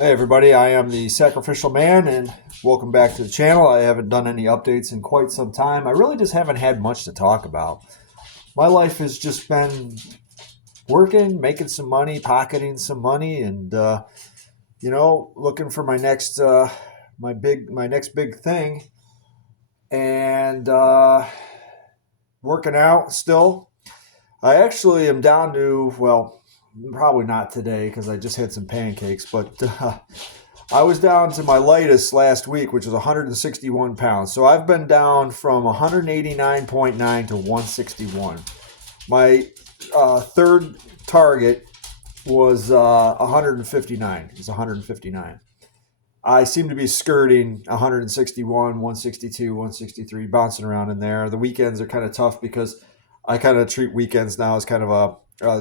Hey everybody, I am the Sacrificial Man and welcome back to the channel. I haven't done any updates in quite some time. I really just haven't had much to talk about. My life has just been working, making some money, pocketing some money, and looking for my next big thing, and working out still. I actually am down to, well, probably not today because I just had some pancakes, but I was down to my lightest last week, which was 161 pounds. So I've been down from 189.9 to 161. My third target was 159. It's 159. I seem to be skirting 161, 162, 163, bouncing around in there. The weekends are kind of tough because I kind of treat weekends now as kind of a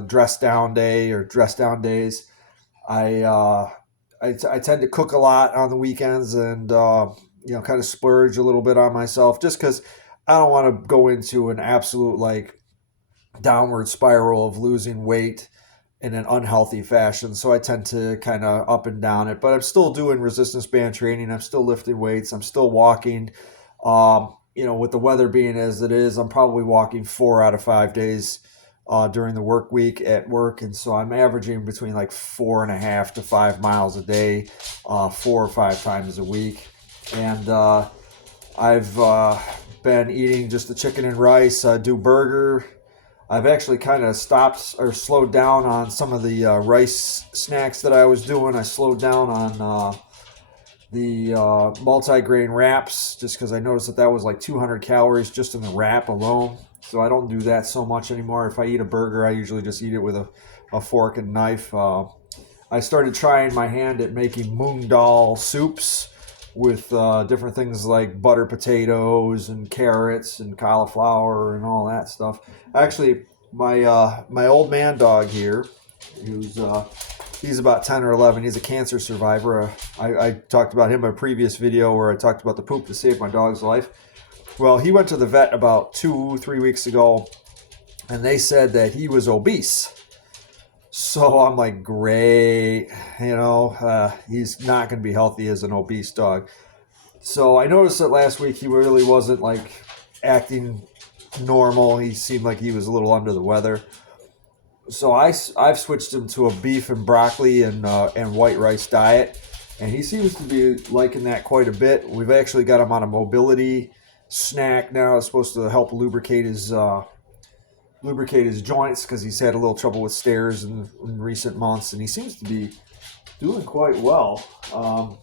dress down day or dress down days. I I tend to cook a lot on the weekends and kind of splurge a little bit on myself just because I don't want to go into an absolute like downward spiral of losing weight in an unhealthy fashion. So I tend to kind of up and down it, but I'm still doing resistance band training. I'm still lifting weights. I'm still walking. With the weather being as it is, I'm probably walking 4 out of 5 days during the work week at work. And so I'm averaging between like 4.5 to 5 miles a day, 4 or 5 times a week. And I've been eating just the chicken and rice, do burger. I've actually kind of stopped or slowed down on some of the rice snacks that I was doing. I slowed down on the multi-grain wraps just because I noticed that was like 200 calories just in the wrap alone. So I don't do that so much anymore. If I eat a burger, I usually just eat it with a fork and knife. I started trying my hand at making moong dal soups with different things like butter potatoes and carrots and cauliflower and all that stuff. Actually, my old man dog here, who's he's about 10 or 11. He's a cancer survivor. I talked about him in a previous video where I talked about the poop that saved my dog's life. Well, he went to the vet about 2-3 weeks ago, and they said that he was obese. So I'm like, great, he's not going to be healthy as an obese dog. So I noticed that last week he really wasn't like acting normal. He seemed like he was a little under the weather. So I've switched him to a beef and broccoli and white rice diet, and he seems to be liking that quite a bit. We've actually got him on a mobility snack now. It's supposed to help lubricate his joints because he's had a little trouble with stairs in recent months, and he seems to be doing quite well.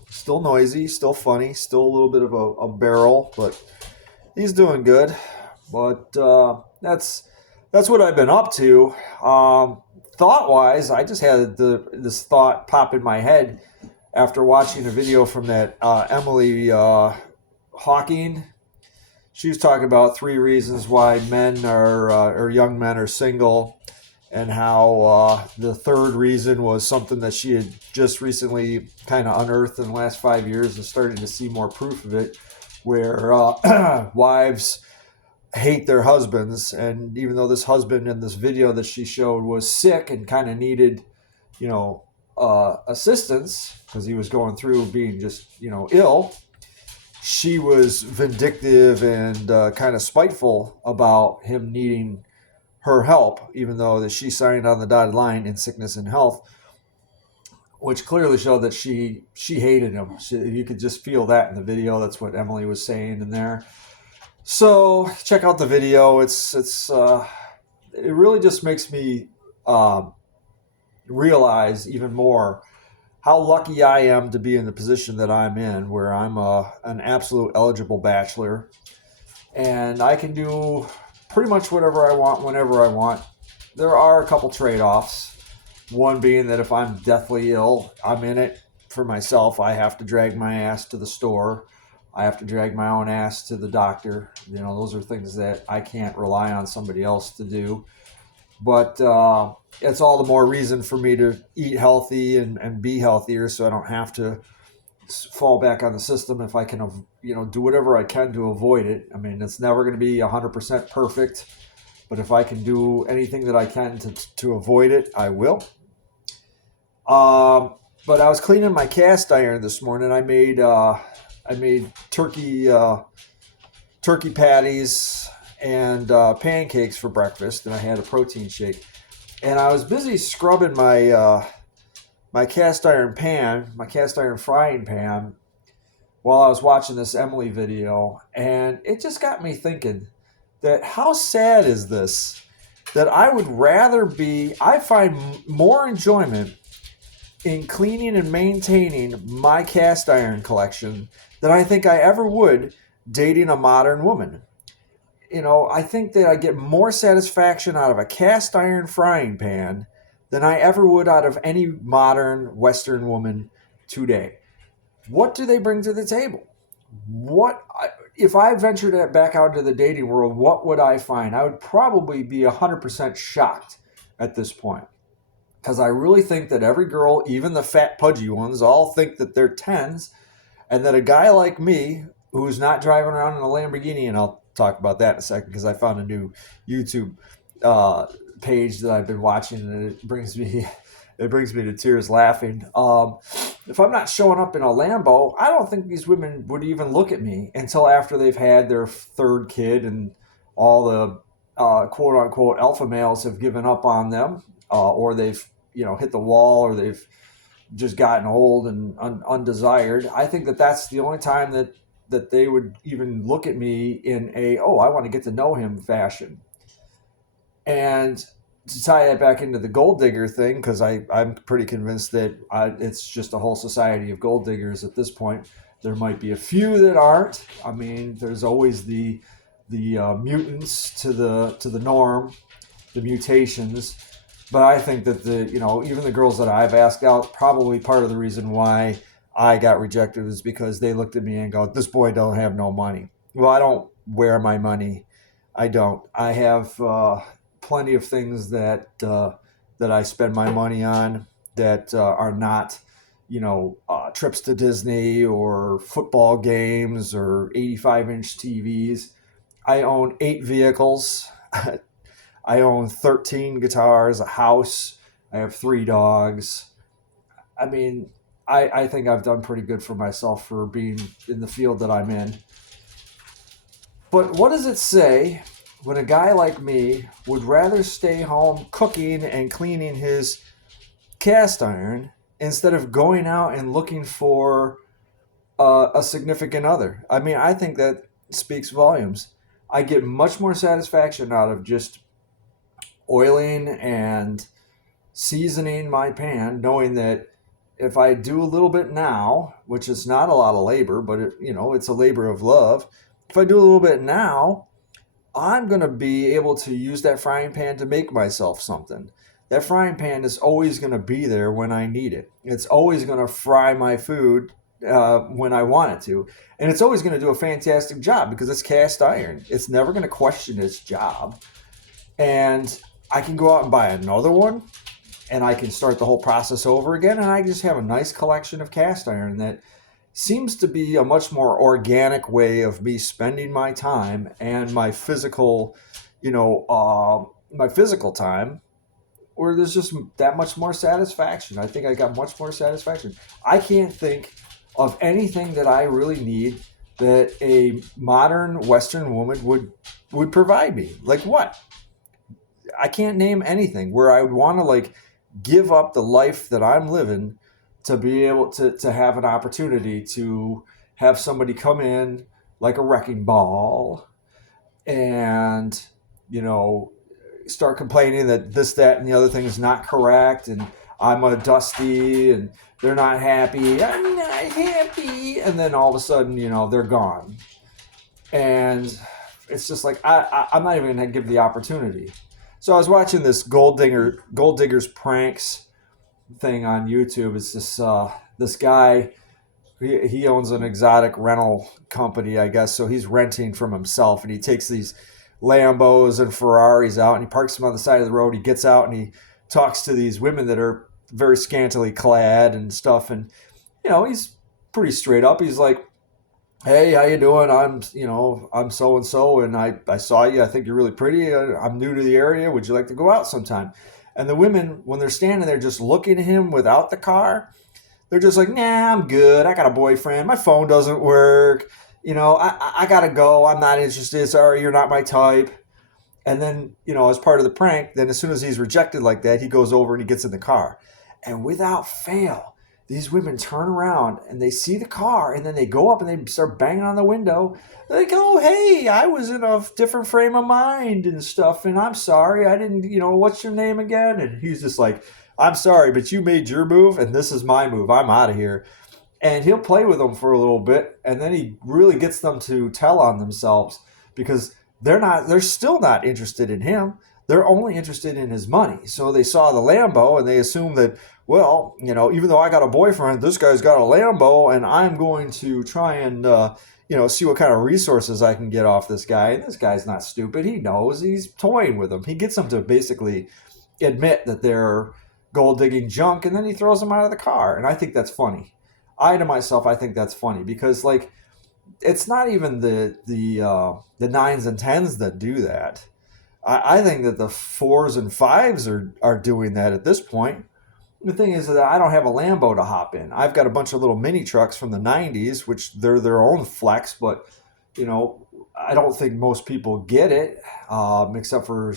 Still noisy, still funny, still a little bit of a barrel, but he's doing good. But that's what I've been up to. Thought-wise, I just had this thought pop in my head after watching a video from that Emily Hawking. She was talking about 3 reasons why men or young men are single, and how the third reason was something that she had just recently kind of unearthed in the last 5 years and starting to see more proof of it, where wives hate their husbands. And even though this husband in this video that she showed was sick and kind of needed, assistance because he was going through being just, ill, she was vindictive and kind of spiteful about him needing her help, even though that she signed on the dotted line in sickness and health, which clearly showed that she hated him. You could just feel that in the video. That's what Emily was saying in there. So check out the video. It really just makes me realize even more how lucky I am to be in the position that I'm in, where I'm an absolute eligible bachelor, and I can do pretty much whatever I want, whenever I want. There are a couple trade-offs. One being that if I'm deathly ill, I'm in it for myself. I have to drag my ass to the store. I have to drag my own ass to the doctor. Those are things that I can't rely on somebody else to do. But it's all the more reason for me to eat healthy and be healthier, so I don't have to fall back on the system if I can, do whatever I can to avoid it. I mean, it's never going to be 100% perfect, but if I can do anything that I can to avoid it, I will. But I was cleaning my cast iron this morning. I made turkey patties and pancakes for breakfast, and I had a protein shake. And I was busy scrubbing my cast iron pan, my cast iron frying pan, while I was watching this Emily video, and it just got me thinking that how sad is this? That I find more enjoyment in cleaning and maintaining my cast iron collection than I think I ever would dating a modern woman. I think that I get more satisfaction out of a cast iron frying pan than I ever would out of any modern Western woman today. What do they bring to the table? If I ventured back out into the dating world, what would I find? I would probably be 100% shocked at this point, because I really think that every girl, even the fat pudgy ones, all think that they're tens, and that a guy like me who's not driving around in a Lamborghini, and I'll talk about that in a second because I found a new YouTube page that I've been watching, and it brings me to tears laughing. If I'm not showing up in a Lambo, I don't think these women would even look at me until after they've had their third kid and all the quote unquote alpha males have given up on them, or they've hit the wall, or they've just gotten old and undesired. I think that that's the only time that they would even look at me in a, oh, I want to get to know him fashion. And to tie that back into the gold digger thing, because I'm pretty convinced that it's just a whole society of gold diggers at this point. There might be a few that aren't. I mean, there's always the mutants to the norm, the mutations. But I think that even the girls that I've asked out, probably part of the reason why I got rejected was because they looked at me and go, "This boy don't have no money." Well, I don't wear my money. I don't. I have plenty of things that I spend my money on that are not, trips to Disney or football games or 85-inch TVs. I own 8 vehicles. I own 13 guitars, a house. I have 3 dogs. I mean, I think I've done pretty good for myself for being in the field that I'm in. But what does it say when a guy like me would rather stay home cooking and cleaning his cast iron instead of going out and looking for a significant other? I mean, I think that speaks volumes. I get much more satisfaction out of just oiling and seasoning my pan, knowing that if I do a little bit now, which is not a lot of labor, but it's a labor of love. If I do a little bit now, I'm going to be able to use that frying pan to make myself something. That frying pan is always going to be there when I need it. It's always going to fry my food when I want it to. And it's always going to do a fantastic job because it's cast iron. It's never going to question its job. And I can go out and buy another one, and I can start the whole process over again. And I just have a nice collection of cast iron that seems to be a much more organic way of me spending my time and my physical, time, where there's just that much more satisfaction. I think I got much more satisfaction. I can't think of anything that I really need that a modern Western woman would provide me. Like what? I can't name anything where I would want to give up the life that I'm living to be able to have an opportunity to have somebody come in like a wrecking ball and, start complaining that this, that, and the other thing is not correct. And I'm a dusty and they're not happy. I'm not happy. And then all of a sudden, they're gone. And it's just like, I'm not even going to give the opportunity. So I was watching this Gold Diggers Pranks thing on YouTube. It's this guy, he owns an exotic rental company, I guess. So he's renting from himself, and he takes these Lambos and Ferraris out, and he parks them on the side of the road. He gets out and he talks to these women that are very scantily clad and stuff. And he's pretty straight up. He's like, "Hey, how you doing? I'm so and so, and I saw you. I think you're really pretty. I'm new to the area. Would you like to go out sometime?" And the women, when they're standing there just looking at him without the car, They're just like, nah, I'm good. I got a boyfriend. My phone doesn't work. I gotta go. I'm not interested. Sorry, you're not my type. And then, as part of the prank, then as soon as he's rejected like that, he goes over and he gets in the car. And without fail, these women turn around and they see the car and then they go up and they start banging on the window. They go, hey, I was in a different frame of mind and stuff. And I'm sorry. I didn't, what's your name again? And he's just like, I'm sorry, but you made your move and this is my move. I'm out of here. And he'll play with them for a little bit. And then he really gets them to tell on themselves because they're still not interested in him. They're only interested in his money. So they saw the Lambo and they assume that, well, even though I got a boyfriend, this guy's got a Lambo and I'm going to try and, see what kind of resources I can get off this guy. And this guy's not stupid. He knows. He's toying with them. He gets them to basically admit that they're gold digging junk and then he throws them out of the car. And I think that's funny. I to myself, I think that's funny because like, it's not even the nines and tens that do that. I think that the fours and fives are doing that at this point. The thing is that I don't have a Lambo to hop in. I've got a bunch of little mini trucks from the 90s, which they're their own flex, but I don't think most people get it, except for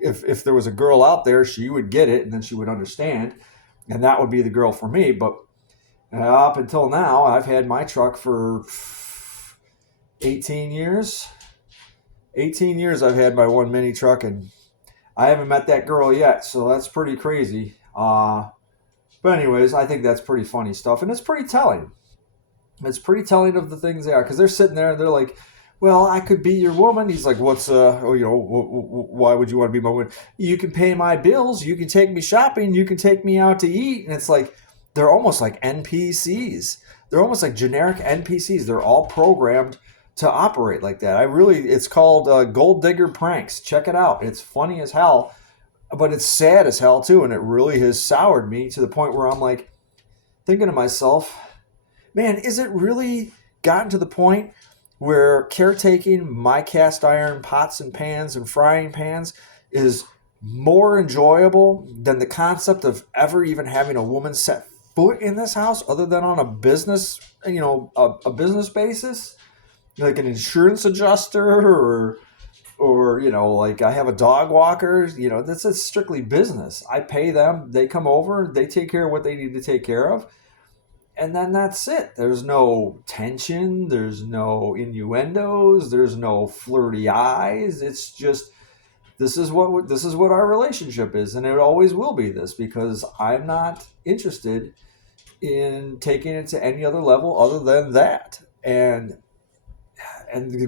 if there was a girl out there, she would get it and then she would understand, and that would be the girl for me. But up until now, I've had my truck for 18 years. 18 years I've had my one mini truck, and I haven't met that girl yet, so that's pretty crazy. But anyways, I think that's pretty funny stuff, and it's pretty telling. It's pretty telling of the things they are, because they're sitting there and they're like, well, I could be your woman. He's like, why would you want to be my woman? You can pay my bills. You can take me shopping. You can take me out to eat. And it's like, they're almost like NPCs. They're almost like generic NPCs. They're all programmed to operate like that. It's called Gold Digger Pranks. Check it out. It's funny as hell, but it's sad as hell too. And it really has soured me to the point where I'm like thinking to myself, man, is it really gotten to the point where caretaking my cast iron pots and pans and frying pans is more enjoyable than the concept of ever even having a woman set foot in this house other than on a business, a business basis, like an insurance adjuster or like I have a dog walker, this is strictly business. I pay them, they come over, they take care of what they need to take care of. And then that's it. There's no tension. There's no innuendos. There's no flirty eyes. It's just this is what our relationship is, and it always will be this because I'm not interested in taking it to any other level other than that. And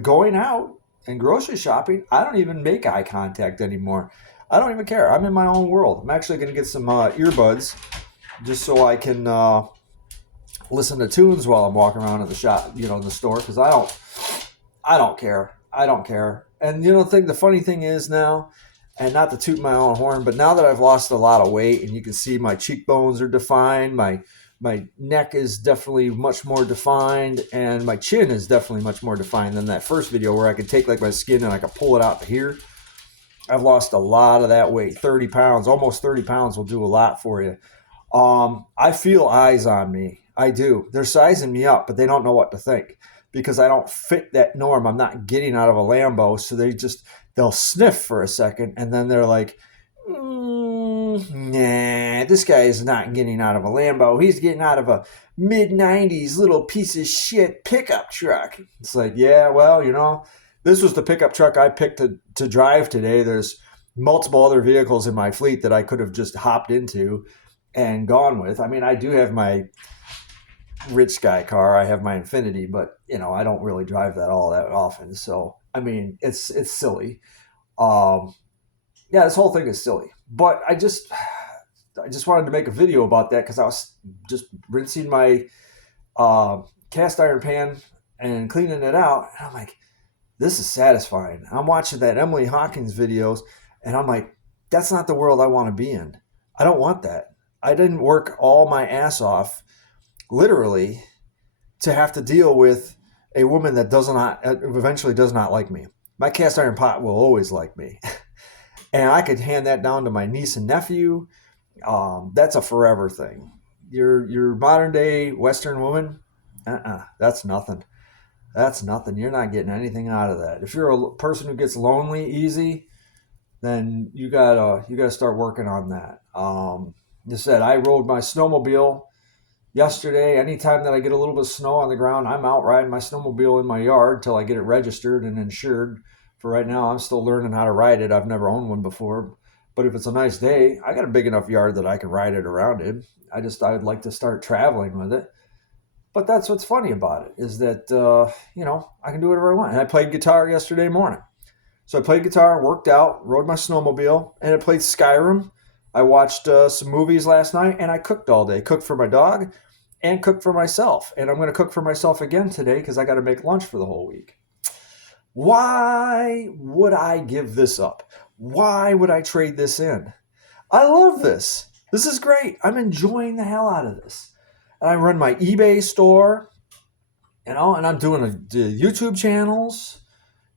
going out and grocery shopping, I don't even make eye contact anymore. I don't even care. I'm in my own world. I'm actually going to get some earbuds just so I can. Listen to tunes while I'm walking around in the shop, in the store, because I don't care. I don't care. And the funny thing is now, and not to toot my own horn, but now that I've lost a lot of weight, and you can see my cheekbones are defined, my neck is definitely much more defined, and my chin is definitely much more defined than that first video where I could take like my skin and I could pull it out to here. I've lost a lot of that weight. 30 pounds, almost 30 pounds will do a lot for you. I feel eyes on me. I do. They're sizing me up, but they don't know what to think because I don't fit that norm. I'm not getting out of a Lambo. So they'll sniff for a second and then they're like, nah, this guy is not getting out of a Lambo. He's getting out of a mid-90s little piece of shit pickup truck. It's like, yeah, well, this was the pickup truck I picked to drive today. There's multiple other vehicles in my fleet that I could have just hopped into and gone with. I mean, I do have my rich guy car. I have my Infinity, but I don't really drive that all that often. So, I mean, it's silly. This whole thing is silly, but I just wanted to make a video about that because I was just rinsing my cast iron pan and cleaning it out. And I'm like, this is satisfying. I'm watching that Emily Hawkins videos and I'm like, that's not the world I want to be in. I don't want that. I didn't work all my ass off, literally, to have to deal with a woman that eventually does not like me. My cast iron pot will always like me. And I could hand that down to my niece and nephew. That's a forever thing. your modern day Western woman, that's nothing. That's nothing. You're not getting anything out of that. If you're a person who gets lonely easy, then you gotta start working on that. Just said I rode my snowmobile yesterday. Anytime that I get a little bit of snow on the ground, I'm out riding my snowmobile in my yard till I get it registered and insured. For right now, I'm still learning how to ride it. I've never owned one before, but if it's a nice day, I got a big enough yard that I can ride it around it. I would like to start traveling with it. But that's what's funny about it is that I can do whatever I want. And I played guitar yesterday morning. So I played guitar, worked out, rode my snowmobile, and I played Skyrim. I watched some movies last night, and I cooked all day. Cooked for my dog and cooked for myself. And I'm going to cook for myself again today because I got to make lunch for the whole week. Why would I give this up? Why would I trade this in? I love this. This is great. I'm enjoying the hell out of this. And I run my eBay store, and I'm doing the YouTube channels.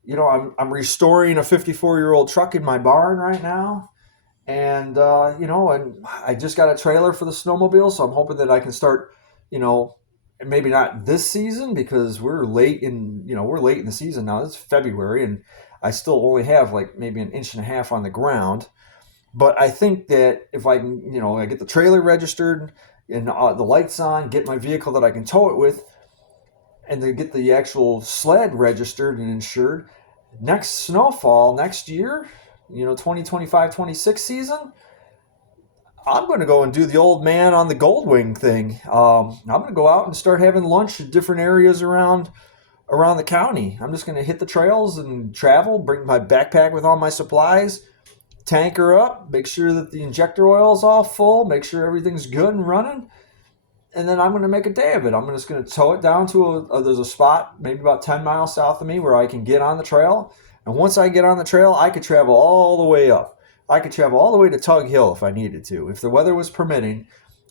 I'm restoring a 54-year-old truck in my barn right now. And, and I just got a trailer for the snowmobile, so I'm hoping that I can start, maybe not this season because we're late in the season now. It's February, and I still only have like maybe an inch and a half on the ground. But I think that if I can, I get the trailer registered and the lights on, get my vehicle that I can tow it with, and then get the actual sled registered and insured, next snowfall, next year, 2025-26 season, I'm going to go and do the old man on the Goldwing thing. I'm going to go out and start having lunch at different areas around the county. I'm just going to hit the trails and travel, bring my backpack with all my supplies, tanker up, make sure that the injector oil is all full, make sure everything's good and running, and then I'm going to make a day of it. I'm just going to tow it down to there's a spot maybe about 10 miles south of me where I can get on the trail. And once I get on the trail, I could travel all the way up. I could travel all the way to Tug Hill if I needed to. If the weather was permitting,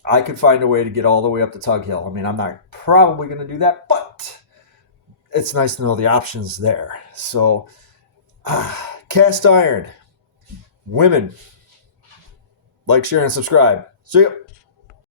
I could find a way to get all the way up to Tug Hill. I mean, I'm not probably going to do that, but it's nice to know the options there. So, cast iron. Women. Like, share, and subscribe. See ya.